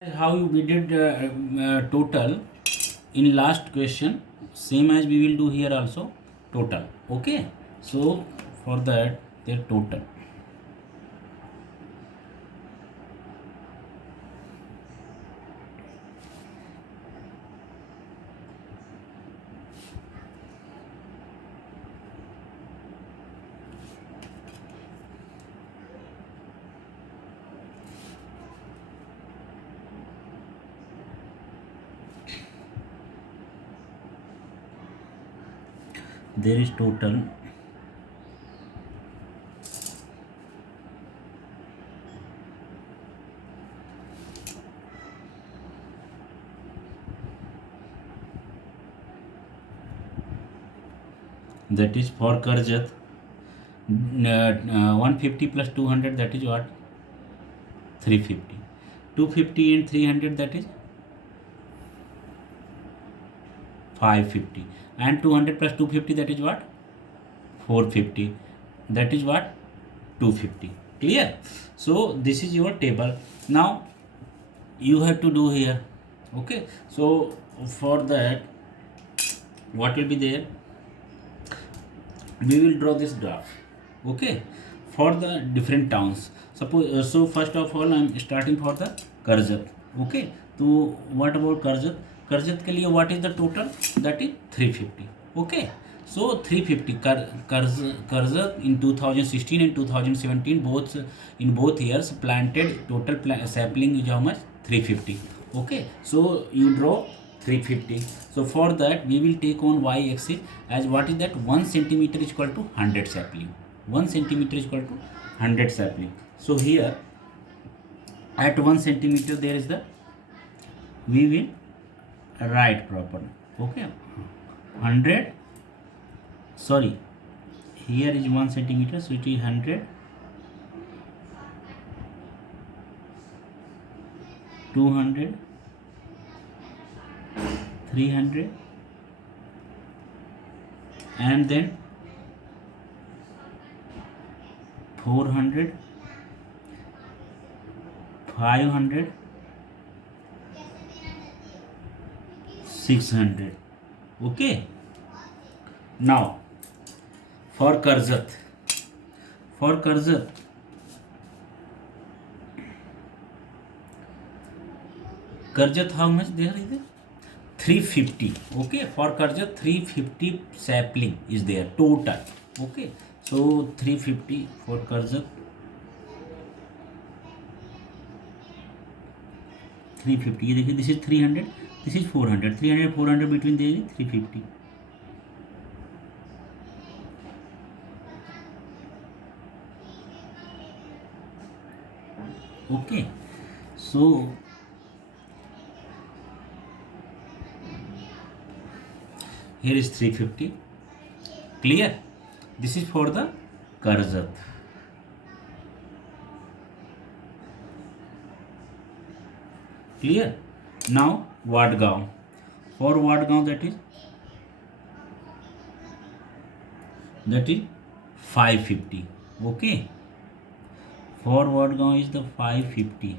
How we did total in last question, same as we will do here also, total. Okay, so for that the total, there is total, that is for Karjat 150 plus 200, that is what, 350. 250 and 300, that is 550, and 200 plus 250, that is what, 450, that is what, 250. Clear? So this is your table. Now you have to do here. Okay, so for that, what will be there, we will draw this graph. Okay, for the different towns. Suppose so first of all I am starting for the Karjat. Okay, so what about Karjat? Karjat के लिए what is the total, that is 350. Okay, so 350 Karjat in 2016 and 2017 both, in both years planted total sapling is how much, 350. Okay, so you draw 350. So for that we will take on y axis as what is that, 1 centimeter is equal to 100 sapling. 1 centimeter is equal to 100 sapling. So here at 1 centimeter there is the, we will write properly. Okay, 100, sorry, here is 1 centimeter, so it is 100, 200, 300, and then 400, 500, 600. Okay, now for Karjat, for Karjat how much there is there, 350. Okay, for Karjat 350 sapling is there total. Okay, so 350 for Karjat, 350, ये देखिए, this is 300, this is 400, 300 400 between there is 350. Okay, so here is 350. Clear? This is for the Karjat. Clear? Now Wadgaon, for Wadgaon that is 550. Okay, for Wadgaon is the 550.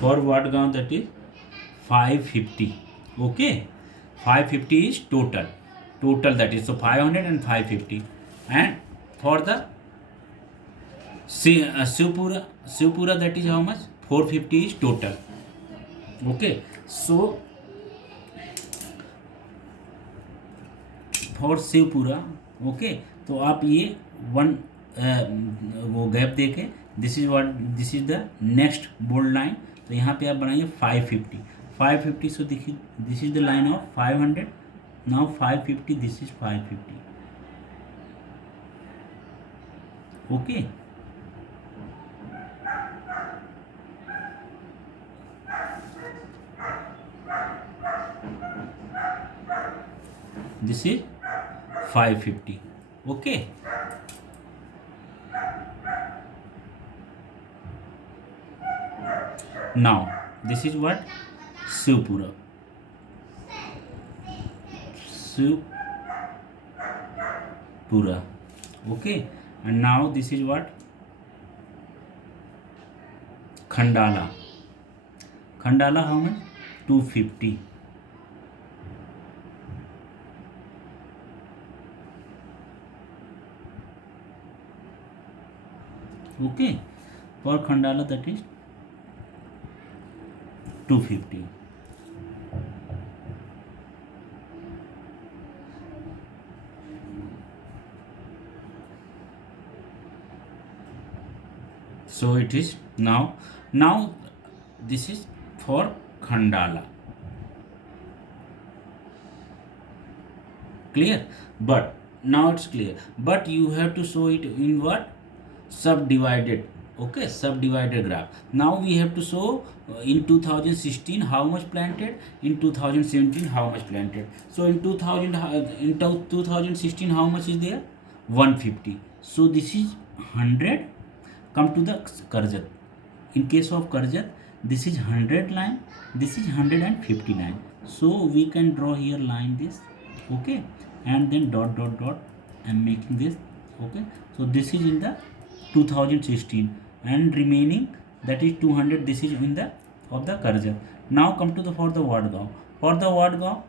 For Wadgaon that is 550. Okay, 550 is total, that is, so 500 and 550. And for the Shivpura that is how much, 450 is total. Okay, so for Shivpura, okay, तो आप ये one वो gap देके, this is what, this is the next bold line, तो यहाँ पे आप बनाइए 550. 550, सो देखिए this is the line of 500. Now 550, this is 550. Okay, this is 550. Okay. Now this is what? Shivpura. Shivpura. Okay. And now this is what? Khandala. Khandala how much? 250. Okay. For Khandala that is 250. So it is now this is for Khandala. Clear? But now it's clear. But you have to show it in what? Subdivided. Okay, subdivided graph. Now we have to show in 2016 how much planted, in 2017 how much planted. So in 2016 how much is there? 150. So this is 100. Come to the Karjat. In case of Karjat, this is 100 line, this is 159. So we can draw here line this, okay, and then dot dot dot. I'm making this, okay. So this is in the 2016, and remaining that is 200. This is in the of the Karjat. Now come to the for the Wadgaon. For the Wadgaon,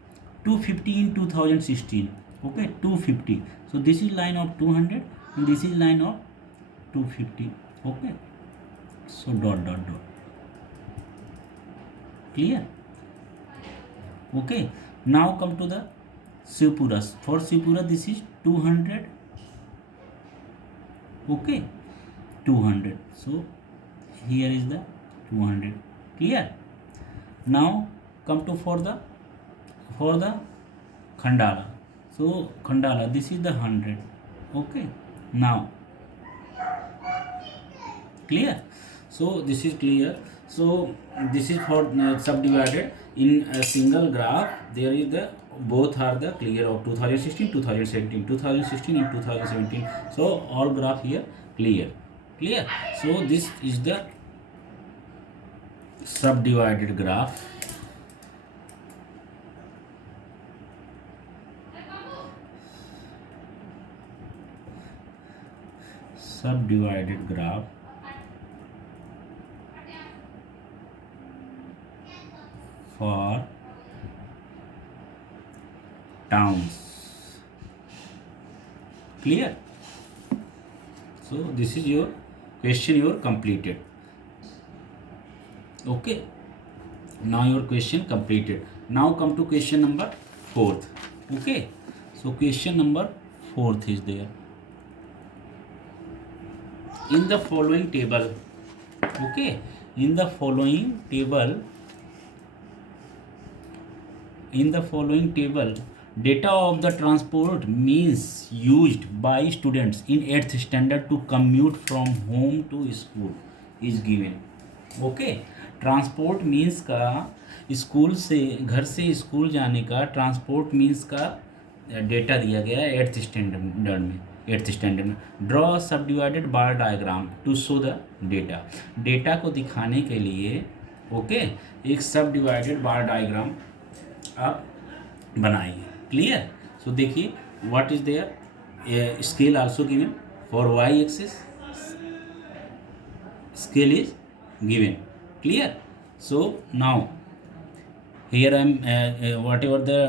250 in 2016, okay, 250. So this is line of 200, and this is line of 250, okay. So dot dot dot. Clear? Okay. Now come to the Shivpura. For Shivpura this is 200. Okay. 200. So here is the 200. Clear? Now come to for the Khandala. So Khandala, this is the 100. Okay. Now clear? So this is clear. So this is for subdivided in a single graph. There is the both are the clear of 2016, 2017, 2016 and 2017. So all graph here clear. Clear? So this is the subdivided graph. Subdivided graph for towns. Clear? So this is your question, you are completed. Okay. Now your question completed. Now come to question number 4th. Okay. So question number 4th is there. In the following table, okay, in the following table, data of the transport means used by students in 8th standard to commute from home to school is given. Okay, transport means का school से, घर से school जाने का transport means का data दिया गया है 8th स्टैंडर्ड में. Draw sub divided bar diagram to show the data को दिखाने के लिए, ओके, एक सब डिवाइडेड बार डायग्राम आप बनाइए. क्लियर? सो देखिए what is there, scale also given for Y axis, scale is given. Clear? So now here I am whatever the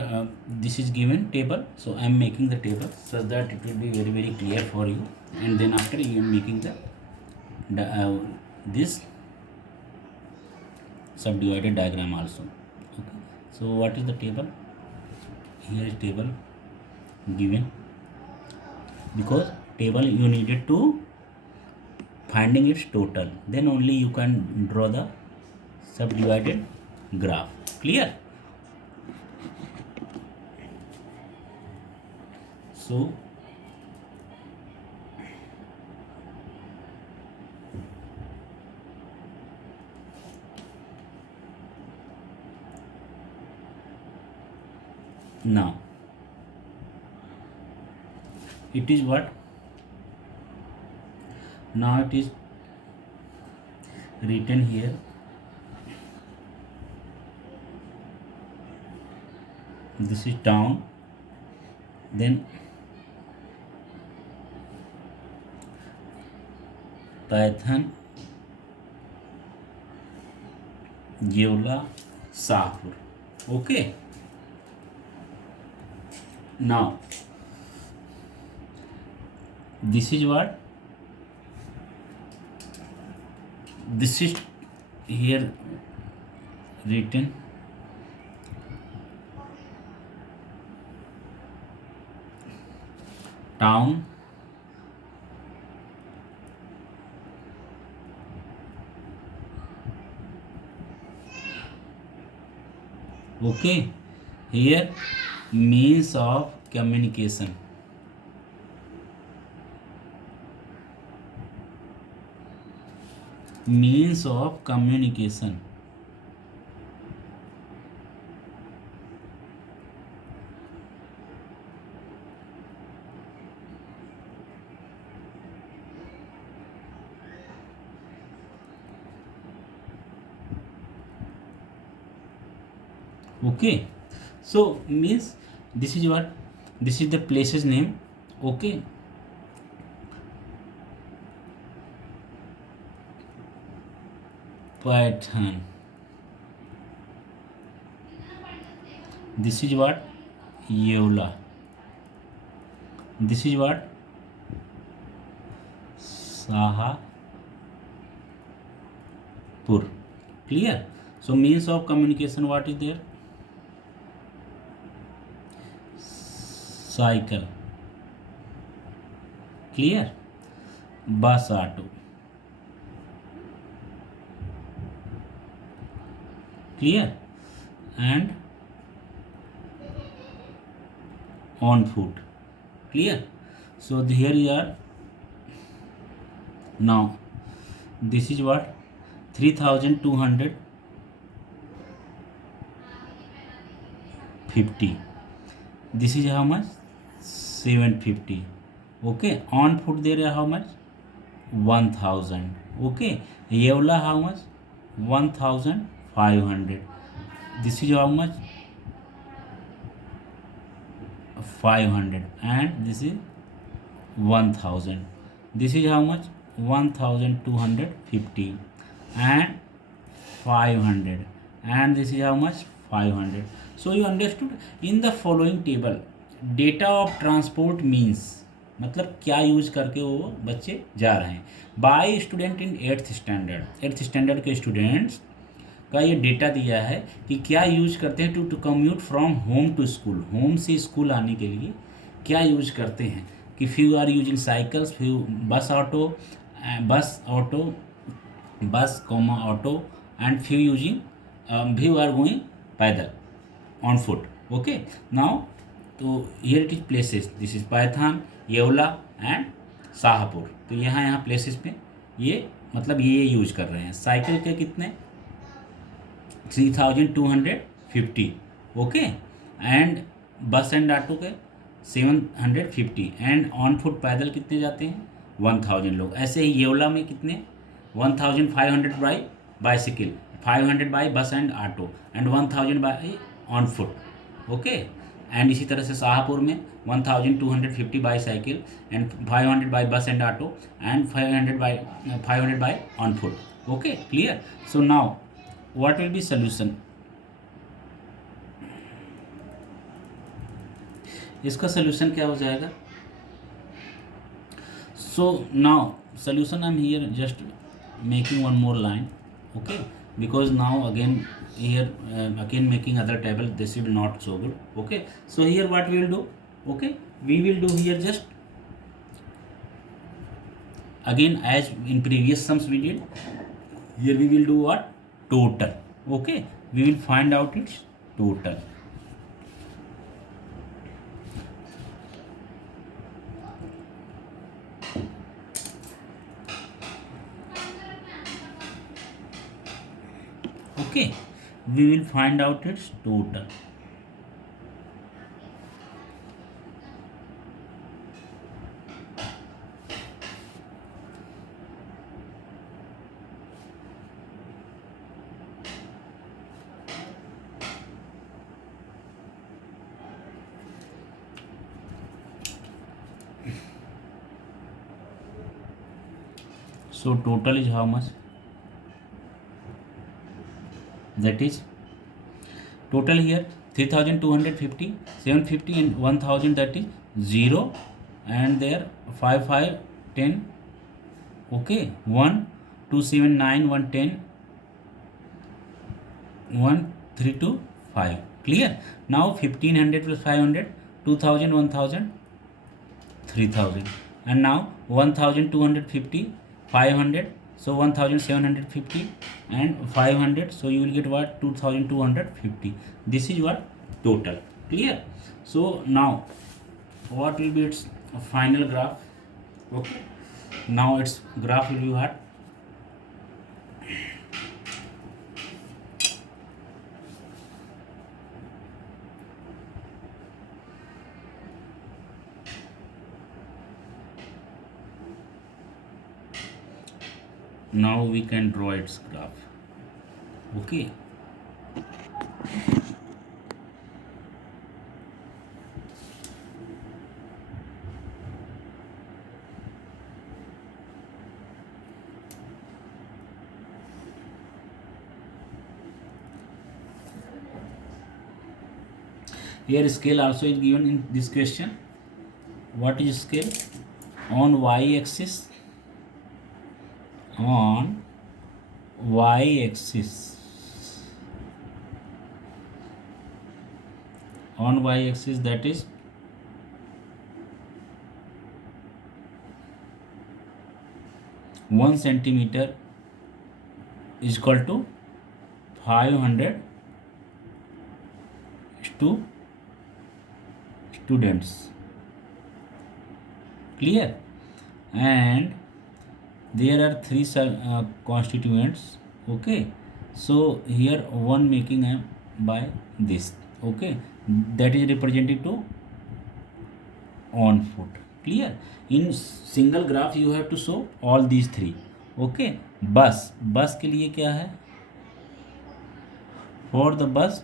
this is given table, so I am making the table so that it will be very clear for you, and then after you are making the this subdivided diagram also. Okay, so what is the table? Here is table given, because table you needed to finding its total, then only you can draw the subdivided graph. Clear? So now it is what? Now it is written here. This is town, then Python, Yeola, Shahpur. Okay. Now this is what? This is here written town, okay. Here means of communication, means of communication. Okay, so means this is what? This is the place's name. Okay, Python. This is what? Yeola. This is what? Sahapur. Clear? So means of communication, what is there? Cycle. Clear? Bus, auto. Clear? And on foot. Clear? So here you are. Now this is what? 3250. This is how much? 750. Okay. On foot there are how much? 1000. Okay. Yeola how much? 1500. This is how much? 500. And this is 1000. This is how much? 1250 and 500. And this is how much? 500. So you understood? In the following table, data of transport means मतलब क्या use करके वो बच्चे जा रहे हैं. By student in 8th standard. 8th standard के students का ये डेटा दिया है कि क्या यूज करते हैं to commute from home to school. Home से स्कूल आने के लिए क्या यूज करते हैं कि few are using cycles, few bus auto, bus comma auto, and few using few are going पैदल ऑन फुट. ओके. नाउ तो here it is places. This is Paithan, Yeola and Shahapur. तो यहाँ प्लेसेस पे ये मतलब ये यूज कर रहे हैं. साइकिल के कितने? 3250. ओके. एंड बस एंड ऑटो के 750. एंड ऑन फुट पैदल कितने जाते हैं? 1000 लोग. ऐसे ही येवला में कितने? 1500 by bicycle, 500 by bus and auto, and 1000 by on foot. Okay. And इसी तरह से शाहपुर में 1250 by cycle and 500 by bus and auto and 500 by on foot. Okay. Clear? So now what will be solution? इसका solution क्या हो जाएगा? So now solution, I'm here just making one more line. Okay, because now again here again making other table, this will not so good. Okay, so here what we will do? Okay, we will do here just again as in previous sums we did. Here we will do what? Total. Okay, we will find out its total. Okay, we will find out its total. So total is how much? That is total here 3250, 750 and 1000, that is 0, and there 5 5 10. Okay, 1 2 7 9 1 10 1 3 2 5. Clear? Now 1500 plus 500, 2000 1000 3000, and now 1250 500, so 1750 and 500, so you will get what? 2250. This is what? Total. Clear? So now what will be its final graph? Okay, now its graph will be what? Now we can draw its graph. Okay, here scale also is given in this question. What is scale? On y axis, on y axis, on y axis, that is 1 centimeter is equal to 500 students. Clear? And there are three constituents. Okay, so here one making by this. Okay, that is represented to on foot. Clear? In single graph you have to show all these three. Okay, बस के लिए क्या है? For the bus,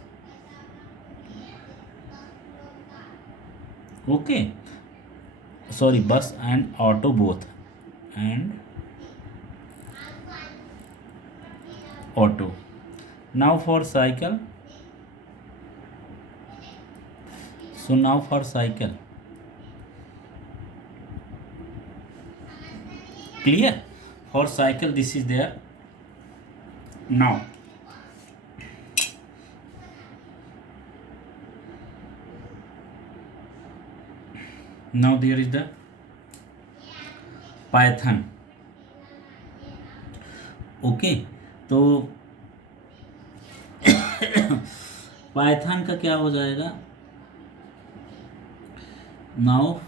okay, sorry, bus and auto both, and auto. Now for cycle, so now for cycle. Clear? For cycle this is there. Now there is the Python. Okay, तो Python का क्या हो जाएगा? Now